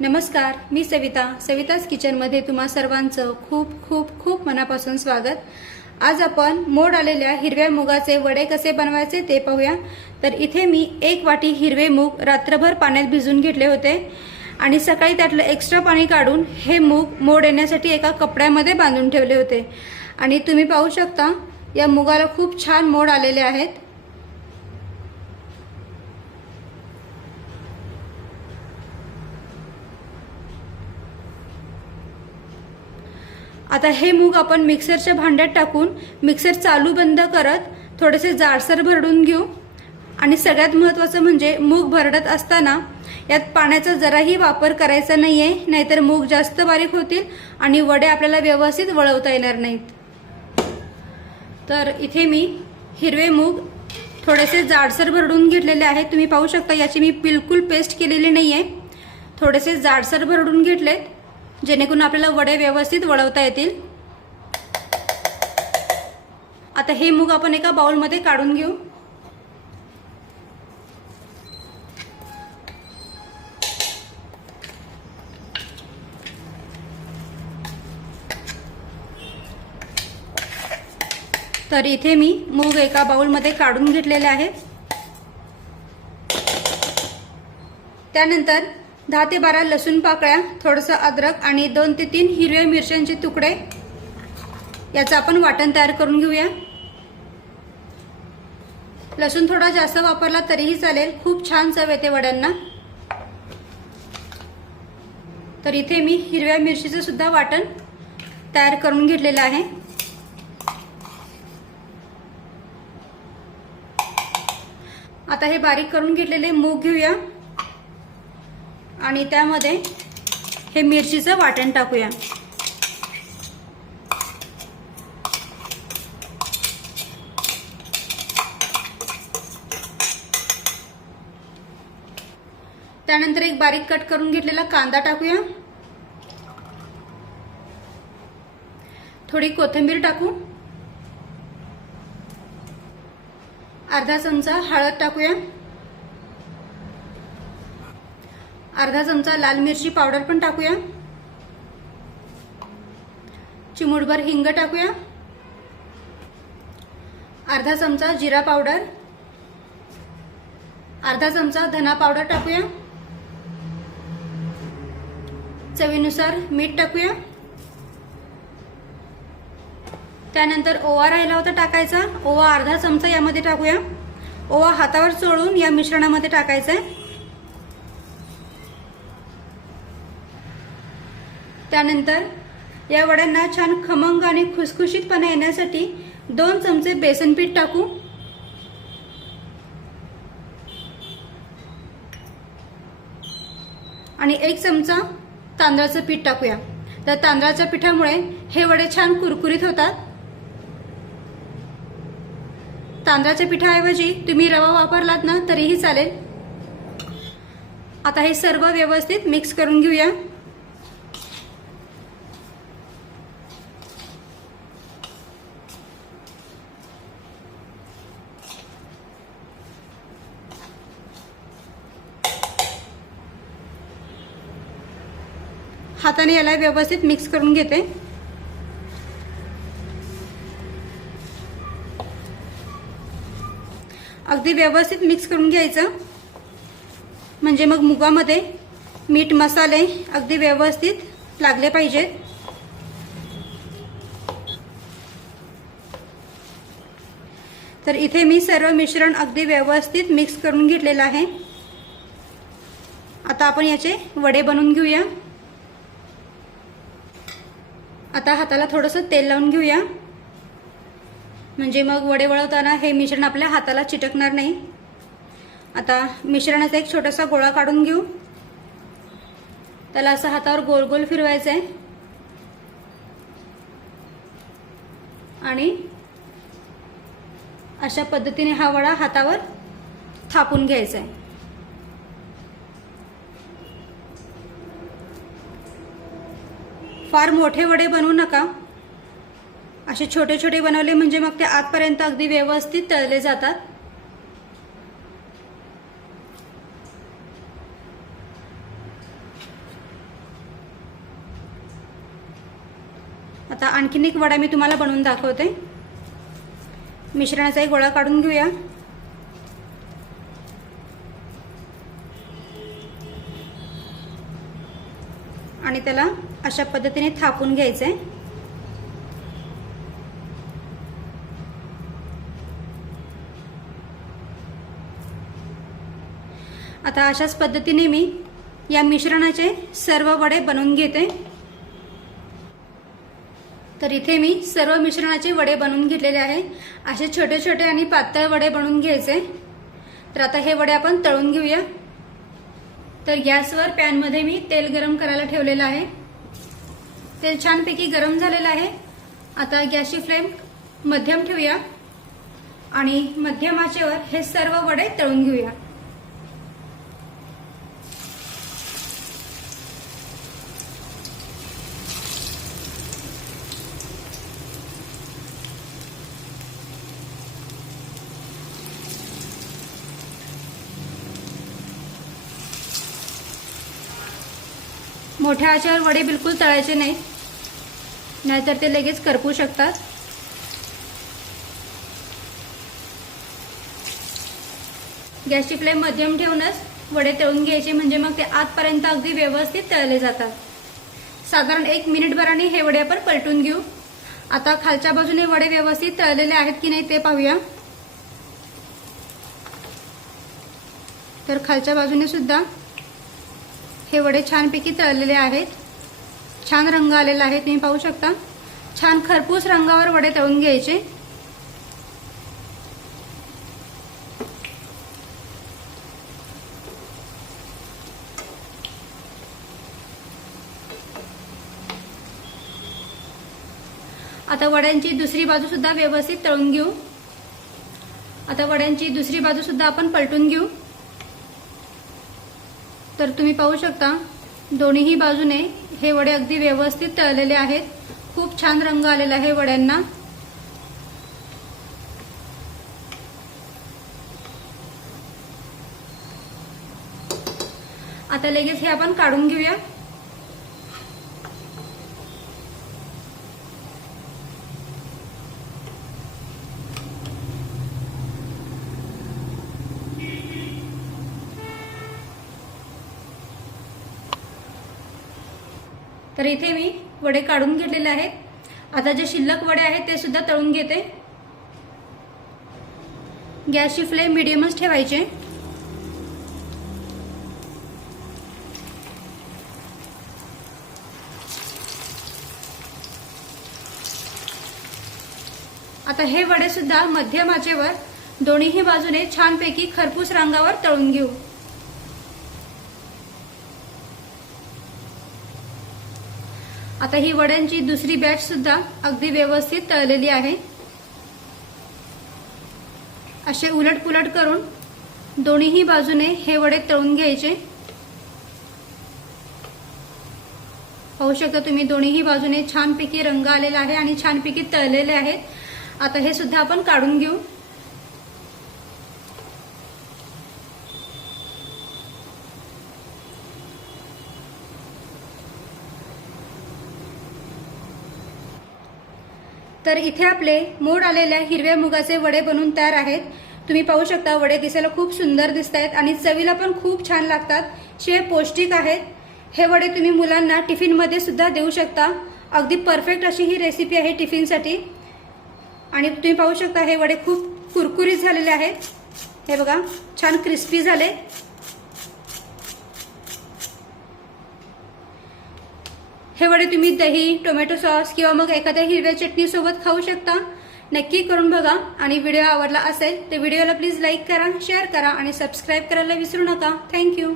नमस्कार मी सविता. सविताज किचनमध्ये तुम्हा सर्वांचं खूप खूप खूप मनापासून स्वागत. आज आपण मोड आलेल्या हिरव्या मुगाचे वडे कसे बनवायचे ते पाहूया. तर इथे मी एक वाटी हिरवे मूग रात्रभर पाण्यात भिजून घेतले होते. आणि सकाळी त्यातलं एक्स्ट्रा पाणी काढून हे मूग मोड येण्यासाठी एका कपड्यामध्ये बांधून ठेवले होते. आणि तुम्ही पाहू शकता या मुगाला खूप छान मोड आलेले आहेत. आता हे मूग आपण मिक्सरच्या भांड्यात टाकून मिक्सर चालू बंद करत थोडेसे जाडसर भरडून घेऊ. आणि सगळ्यात महत्त्वाचं म्हणजे मूग भरडत असताना यात पाण्याचा जराही वापर करायचा नाहीये नाहीतर मूग जास्त बारीक होतील आणि वडे आपल्याला व्यवस्थित वळवता येणार नाहीत. तर इथे मी हिरवे मूग थोडेसे जाडसर भरडून घेतलेले आहेत. तुम्ही पाहू शकता याची मी बिलकुल पेस्ट केलेली नाहीये. थोडेसे जाडसर भरडून घेतलेत. जेणेकरून आपल्याला वडे व्यवस्थित वळवता येतील. आता हे मूग आपण एका बाउलमध्ये काढून घेऊ. तर इथे मी मूग एका बाउलमध्ये काढून घेतलेले आहेत त्यानंतर दहा ते बारा लसूण पाकळ्या थोडंसं अद्रक आणि दोन ते तीन हिरव्या मिरच्यांचे तुकडे. याचं आपण वाटण तयार करून घेऊया. लसूण थोडा जास्त वापरला तरीही चालेल. खूप छान चव येते वड्यांना. तर इथे मी हिरव्या मिरचीचं सुद्धा वाटण तयार करून घेतलेलं आहे. आता हे बारीक करून घेतलेले मूग घेऊया. आणि त्यामध्ये हे मिरचीचं वाटण टाकूया. त्यानंतर एक बारीक कट करून घेतलेला कांदा टाकूया. थोडी कोथिंबीर टाकू. अर्धा चमचा हळद टाकूया. अर्धा चमचा लाल मिरची पावडर पण टाकूया. चिमूटभर हिंग टाकूया. अर्धा चमचा जिरा पावडर. अर्धा चमचा धना पावडर टाकूया. चवीनुसार मीठ टाकूया. त्यानंतर ओवा राहिला होता टाकायचा. ओवा अर्धा चमचा यामध्ये टाकूया. ओवा हातावर चोळून या मिश्रणामध्ये टाकायचा आहे त्यानंतर या वड्यांना छान खमंग आणि खुसखुशीतपणा येण्यासाठी दोन चमचे बेसन पीठ टाकू. आणि एक चमचा तांदळाचं पीठ टाकूया. तर तांदळाच्या पिठामुळे हे वडे छान कुरकुरीत होतात. तांदळाच्या पिठाऐवजी तुम्ही रवा वापरलात ना तरीही चालेल. आता हे सर्व व्यवस्थित मिक्स करून घेऊया. हाताने याला व्यवस्थित मिक्स करून घेते. अगदी व्यवस्थित मिक्स करून घ्यायचं. म्हणजे मग मुगामध्ये मीठ मसाले अगदी व्यवस्थित लागले पाहिजेत तर इथे मी सर्व मिश्रण अगदी व्यवस्थित मिक्स करून घेतलेलं आहे. आता आपण याचे वडे बनवून घेऊया. आता हाताला थोडंसं तेल लावून घेऊया. म्हणजे मग वडे वळवताना हे मिश्रण आपल्या हाताला चिटकणार नाही. आता मिश्रणाचा एक छोटासा गोळा काढून घेऊ. त्याला असं हातावर गोल गोल फिरवायचं आहे आणि अशा पद्धतीने हा वडा हातावर थापून घ्यायचा आहे फार मोठे वडे बनवू नका. असे छोटे छोटे बनवले म्हणजे मग ते आजपर्यंत अगदी व्यवस्थित तळले जातात. आता आणखीन एक वडा मी तुम्हाला बनवून दाखवते. मिश्रणाचा एक गोळा काढून घेऊया. आणि त्याला अशा पद्धतीने थापून घ्यायचं आहे आता अशाच पद्धतीने मी या मिश्रणाचे सर्व वडे बनवून घेते. तर इथे मी सर्व मिश्रणाचे वडे बनवून घेतलेले आहे. असे छोटे छोटे आणि पातळ वडे बनवून घ्यायचे. तर आता हे वडे आपण तळून घेऊया. तर गॅसवर पॅनमध्ये मी तेल गरम करायला ठेवलेलं आहे. तेल छानपैकी गरम झालेलं आहे. आता गॅसची फ्लेम मध्यम ठेवूया. आणि मध्यम आचेवर हे सर्व वडे तळून घेऊया. मोठ्या आचेवर वडे बिलकुल तळायचे नाहीत. नाहीतर ते लगेच करपू शकतात. गॅसची फ्लेम मध्यम ठेवूनच वडे तळून घ्यायचे म्हणजे मग ते आतपर्यंत अगदी व्यवस्थित तळले जातात. साधारण एक मिनिटभराने हे वडे आपण पलटून घेऊ. आता खालच्या बाजूने वडे व्यवस्थित तळलेले आहेत की नाही ते पाहूया. तर खालच्या बाजूने सुद्धा हे वडे छानपैकी तळलेले आहेत. छान रंग आलेला आहे तुम्ही पाहू शकता. छान खरपूस रंगावर वडे तळून घ्यायचे. आता वड्यांची दुसरी बाजू सुद्धा व्यवस्थित तळून घेऊ. आता वड्यांची दुसरी बाजू सुद्धा आपण पलटून घेऊ. तर तुम्ही पाहू शकता दोन्हीही बाजूने हे वडे अगदी व्यवस्थित तळलेले आहेत. खूप छान रंग आलेला आहे वड्यांना. आता लगेच हे आपण काढून घेऊया. तर इथे मी वडे काढून घेतलेले आहेत. आता जे शिल्लक वडे आहेत ते सुद्धा तळून घेते. गॅसची फ्लेम मिडियमच ठेवायचे. आता हे वडे सुद्धा मध्यम आचेवर दोन्हीही बाजूने छानपैकी खरपूस रंगावर तळून घेऊ. आता ही वड्यांची दुसरी बॅच सुद्धा अगदी व्यवस्थित तळलेली आहे. असे उलट पुलट करून दोन्हीही बाजूने हे वडे तळून घ्यायचे. पाहू शकता तुम्ही दोन्हीही बाजूने छानपैकी रंग आलेला आहे आणि छानपैकी तळलेले आहेत. आता हे सुद्धा आपण काढून घेऊ. तर इथे आपले मोड आलेल्या हिरव्या मुगाचे वडे बनून तयार आहेत. तुम्ही पाहू शकता वडे दिसायला खूप सुंदर दिसत आहेत आणि चवीला पण खूप छान लागतात. शिवाय पौष्टिक आहेत. हे वडे तुम्ही मुलांना टिफिनमध्ये सुद्धा देऊ शकता. अगदी परफेक्ट अशी ही रेसिपी आहे टिफिनसाठी आणि तुम्ही पाहू शकता हे वडे खूप कुरकुरीत झालेले आहेत. हे बघा छान क्रिस्पी झाले. हे वडे तुम्ही दही टोमॅटो सॉस किंवा मग एखाद्या हिरव्या चटणीसोबत खाऊ शकता. नक्की करून बघा. आणि व्हिडिओ आवडला असेल तर व्हिडिओला प्लीज लाईक करा शेअर करा आणि सबस्क्राईब करायला विसरू नका. थँक्यू